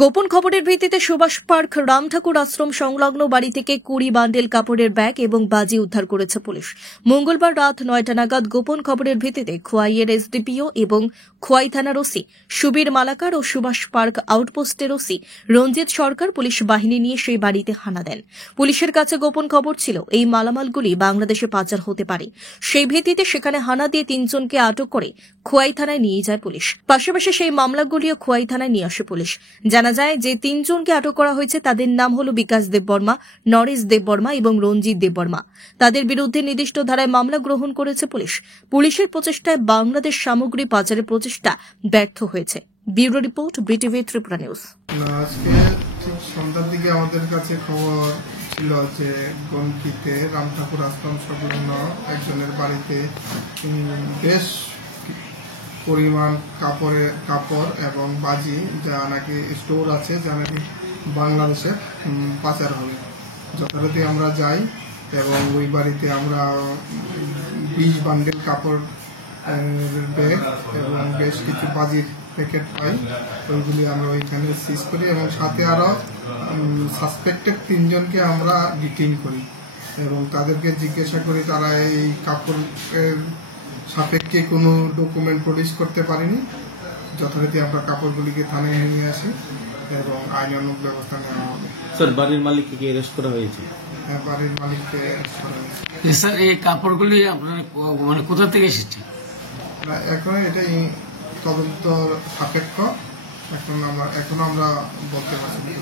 গোপন খবরের ভিত্তিতে সুভাষ পার্ক রামঠাকুর আশ্রম সংলগ্ন বাড়ি থেকে 20 বান্ডেল কাপড়ের ব্যাগ এবং বাজি উদ্ধার করেছে পুলিশ। মঙ্গলবার রাত 9টা নাগাদ গোপন খবরের ভিত্তিতে খোয়াইয়ের এসডিপিও এবং খোয়াই থানার ওসি সুবীর মালাকার ও সুভাষ পার্ক আউটপোস্টের ওসি রঞ্জিত সরকার পুলিশ বাহিনী নিয়ে সেই বাড়িতে হানা দেন। পুলিশের কাছে গোপন খবর ছিল এই মালামালগুলি বাংলাদেশে পাচার হতে পারে। সেই ভিত্তিতে সেখানে হানা দিয়ে 3 জনকে আটক করে খোয়াই থানায় নিয়ে যায় পুলিশ। পাশাপাশি সেই মামলাগুলিও খোয়াই থানায় নিয়ে আসে পুলিশ। জানা যায় যে 3 জনকে আটক করা হয়েছে তাদের নাম হল বিকাশ দেববর্মা, নরেশ দেববর্মা এবং রঞ্জিত দেববর্মা। তাদের বিরুদ্ধে নির্দিষ্ট ধারায় মামলা গ্রহণ করেছে পুলিশ। পুলিশের প্রচেষ্টায় বাংলাদেশ সামগ্রী পাচারের প্রচেষ্টা ব্যর্থ হয়েছে। Bureau report, BTV Tripura news. আজকে ঠিক সন্ধ্যার দিকে আমাদের কাছে খবর ছিল যে গমকিতে রামঠাকুর আশ্রম সংলগ্ন একজনের বাড়িতে বেশ পরিমাণ কাপড় এবং বাজি যা নাকি স্টোর আছে, যা নাকি বাংলাদেশে পাচার হবে। যথারীতি আমরা যাই এবং ওই বাড়িতে আমরা 20 বান্ডেল কাপড় ব্যাগ এবং বেশ কিছু বাজির প্যাকেট পাই। ওইগুলি আমরা ওইখানে সিজ করি এবং সাথে আরো সাসপেক্টেড 3 জনকে আমরা ডিটেইন করি এবং তাদেরকে জিজ্ঞাসা করি তারা এই কাপড়ের সাপেক্ষে কোনো ডকুমেন্ট প্রডিউস করতে পারেনি। যথারীতি আমরা কাপড়গুলিকে থানায় নিয়ে আসি এবং আইনানুগ ব্যবস্থা নেওয়া হবে। স্যার, বাড়ির মালিককে কি অ্যারেস্ট করা হয়েছে? হ্যাঁ, বাড়ির মালিককে অ্যারেস্ট করা হয়েছে। স্যার, এই কাপড়গুলি আপনার মানে কোথা থেকে এসেছে? এখন এটাই তদন্ত সাপেক্ষ, এখনো আমরা বলতে পারছি।